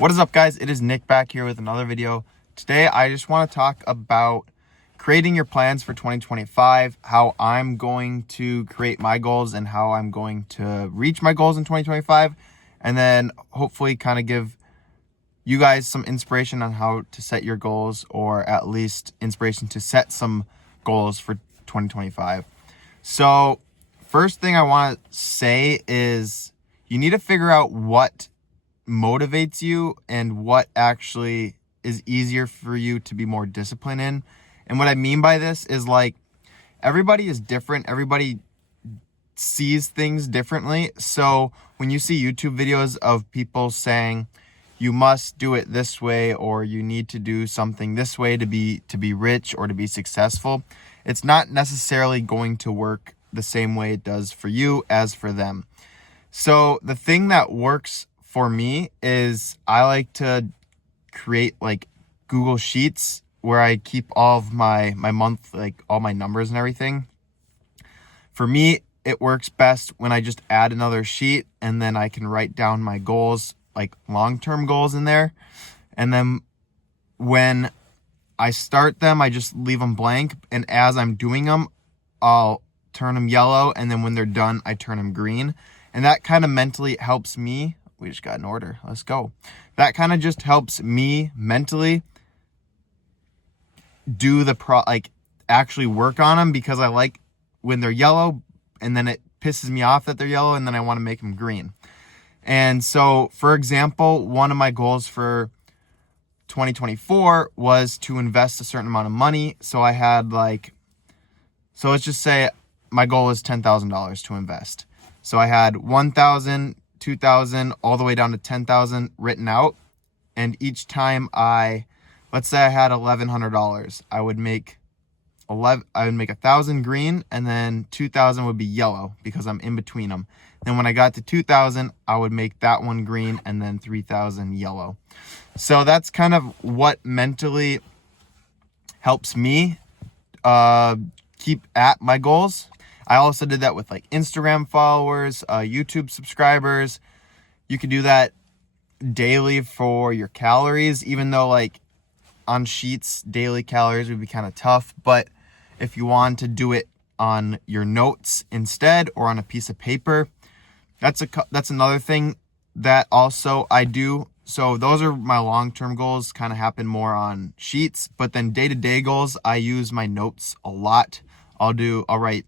What is up, guys? It is Nick back here with another video. Today I just want to talk about creating your plans for 2025, how I'm going to create my goals and how I'm going to reach my goals in 2025, and then hopefully kind of give you guys some inspiration on how to set your goals, or at least inspiration to set some goals for 2025. So first thing I want to say is you need to figure out what motivates you and what actually is easier for you to be more disciplined in. And what I mean by this is, like, everybody is different. Everybody sees things differently. So when you see YouTube videos of people saying you must do it this way, or you need to do something this way to be rich or to be successful, it's not necessarily going to work the same way it does for you as for them. So the thing that works for me is I like to create like Google Sheets where I keep all of my month, like all my numbers and everything. For me, it works best when I just add another sheet and then I can write down my goals, like long-term goals in there. And then when I start them, I just leave them blank. And as I'm doing them, I'll turn them yellow. And then when they're done, I turn them green. And that kind of mentally helps me. We just got an order. Let's go. That kind of just helps me mentally do actually work on them, because I like when they're yellow, and then it pisses me off that they're yellow, and then I want to make them green. And so, for example, one of my goals for 2024 was to invest a certain amount of money. So I had so let's just say my goal is $10,000 to invest. So I had 1,000, 2,000, all the way down to 10,000 written out. And each time let's say I had $1,100, I would make 1,000 green, and then 2,000 would be yellow because I'm in between them. Then when I got to 2,000, I would make that one green, and then 3,000 yellow. So that's kind of what mentally helps me keep at my goals. I also did that with like Instagram followers, YouTube subscribers. You could do that daily for your calories, even though like on sheets, daily calories would be kind of tough. But if you want to do it on your notes instead, or on a piece of paper, that's another thing that also I do. So those are my long-term goals, kind of happen more on sheets. But then day-to-day goals, I use my notes a lot. I'll write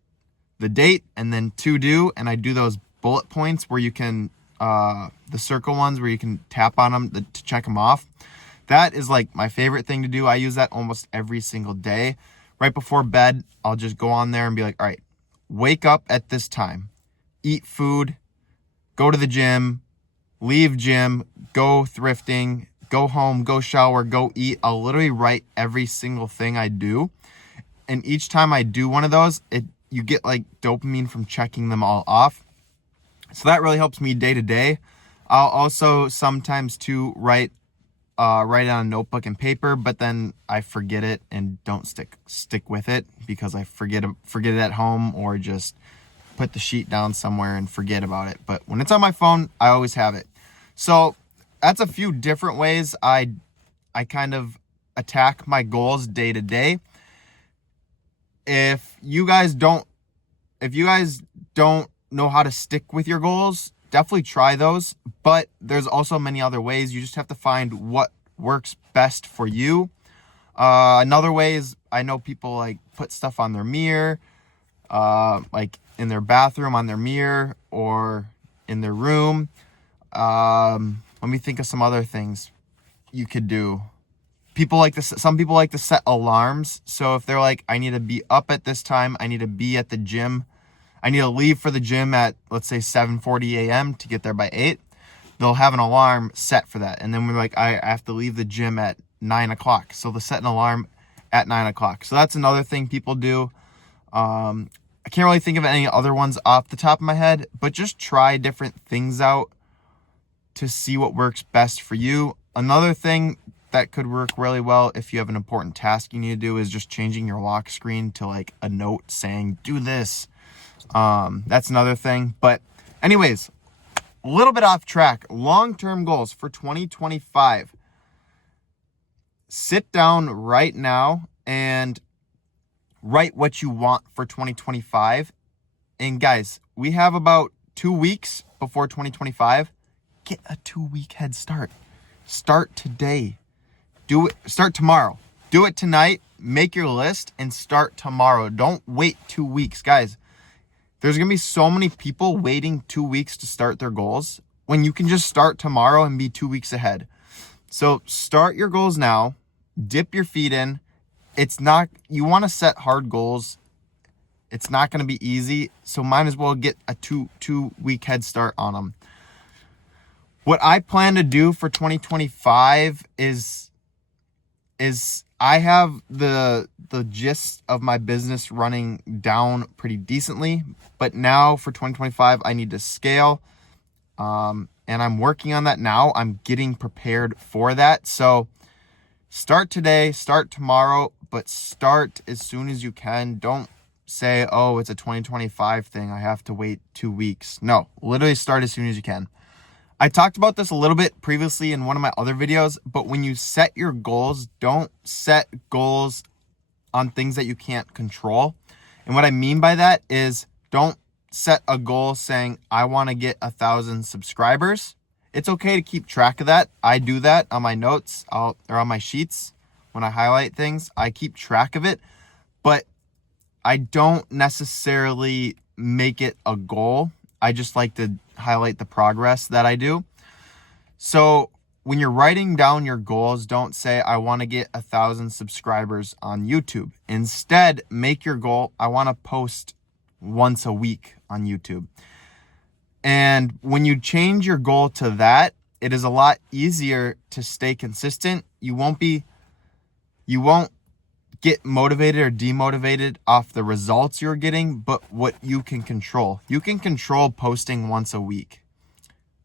the date and then to do, and I do those bullet points where you can the circle ones where you can tap on them to check them off. That is like my favorite thing to do. I use that almost every single day. Right before bed, I'll just go on there and be like, all right, wake up at this time, eat food, go to the gym, leave gym, go thrifting, go home, go shower, go eat. I'll literally write every single thing I do. And each time I do one of those, you get like dopamine from checking them all off. So that really helps me day to day. I'll also sometimes too write it on a notebook and paper, but then I forget it and don't stick with it because I forget it at home, or just put the sheet down somewhere and forget about it. But when it's on my phone, I always have it. So that's a few different ways I kind of attack my goals day to day. If you guys don't know how to stick with your goals, definitely try those. But there's also many other ways. You just have to find what works best for you. Another way is, I know people like put stuff on their mirror, like in their bathroom on their mirror, or in their room. Let me think of some other things you could do. Some people like to set alarms. So if they're like, I need to be up at this time, I need to be at the gym, I need to leave for the gym at, let's say, 7:40 a.m. to get there by 8, they'll have an alarm set for that. And then we're like, I have to leave the gym at 9 o'clock. So they'll set an alarm at 9 o'clock. So that's another thing people do. I can't really think of any other ones off the top of my head, but just try different things out to see what works best for you. Another thing that could work really well if you have an important task you need to do is just changing your lock screen to like a note saying, do this. That's another thing. But anyways, a little bit off track. Long-term goals for 2025. Sit down right now and write what you want for 2025. And guys, we have about 2 weeks before 2025. Get a 2-week head start. Start today. Do it. Start tomorrow. Do it tonight. Make your list and start tomorrow. Don't wait 2 weeks, guys. There's going to be so many people waiting 2 weeks to start their goals when you can just start tomorrow and be 2 weeks ahead. So start your goals now. Dip your feet in. You want to set hard goals. It's not going to be easy. So might as well get a two-week head start on them. What I plan to do for 2025 is I have the gist of my business running down pretty decently, but now for 2025, I need to scale. And I'm working on that now. I'm getting prepared for that. So start today, start tomorrow, but start as soon as you can. Don't say, oh, it's a 2025 thing. I have to wait 2 weeks. No, literally start as soon as you can. I talked about this a little bit previously in one of my other videos, but when you set your goals, don't set goals on things that you can't control. And what I mean by that is don't set a goal saying, I want to get 1,000 subscribers. It's okay to keep track of that. I do that on my notes or on my sheets when I highlight things. I keep track of it, but I don't necessarily make it a goal. I just like to highlight the progress that I do. So when you're writing down your goals, don't say, I want to get 1,000 subscribers on YouTube. Instead, make your goal, I want to post once a week on YouTube. And when you change your goal to that, it is a lot easier to stay consistent. You won't get motivated or demotivated off the results you're getting, but what you can control. You can control posting once a week,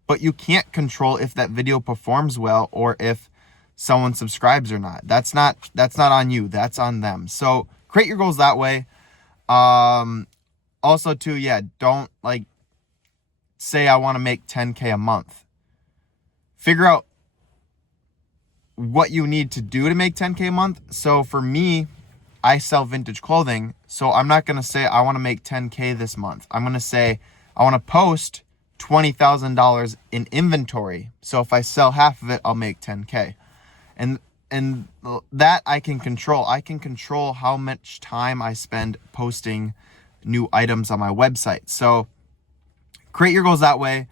but you can't control if that video performs well or if someone subscribes or not. That's not on you. That's on them. So create your goals that way. Also too, don't say I want to make 10K a month. Figure out what you need to do to make 10K a month. So for me, I sell vintage clothing. So I'm not going to say I want to make 10K this month. I'm going to say I want to post $20,000 in inventory. So if I sell half of it, I'll make 10K. And that I can control. I can control how much time I spend posting new items on my website. So create your goals that way.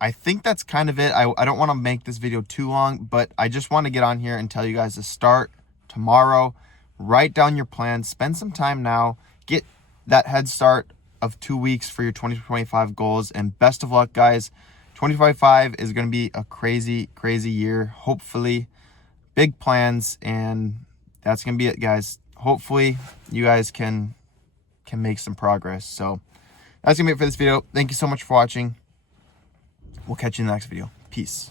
I think that's kind of it. I don't want to make this video too long, but I just want to get on here and tell you guys to start tomorrow. Write down your plans. Spend some time now. Get that head start of 2 weeks for your 2025 goals. And best of luck, guys. 2025 is going to be a crazy, crazy year. Hopefully, big plans. And that's going to be it, guys. Hopefully, you guys can make some progress. So that's going to be it for this video. Thank you so much for watching. We'll catch you in the next video. Peace.